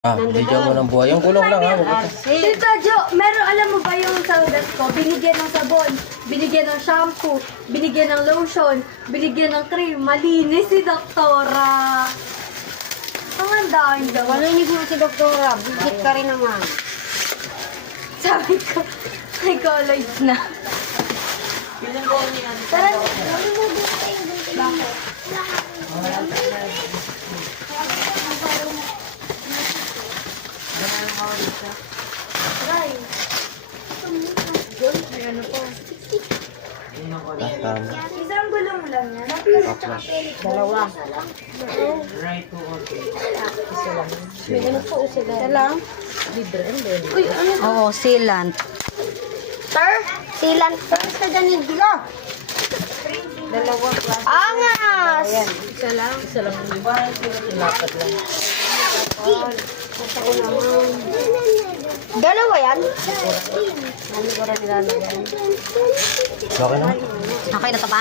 Bigyan mo ng buhay. Yung gulong lang ha. Tita Jo, alam mo ba yung saudat ko? Binigyan ng sabon, binigyan ng shampoo, binigyan ng lotion, binigyan ng cream. Malinis si Doktora. Ang andaan daw. Malinis mo si Doktora. Bigit ka rin naman. Sabi ko, may college na. Tara, bakit? Try. May ano po. Isang gulong lang yan. Dalawa. May ano po sila. Isa lang. Uy, ano? Oo, sealant. Sir? Sealant. Sa ganyan dila. Dalawa plus. Angas! Ayan. Isa lang. Isa lang. Lapat lang. Gusto ko naman. Dalawa yan? Ano ko rin nilalagyan? Okay na? Okay na to ba?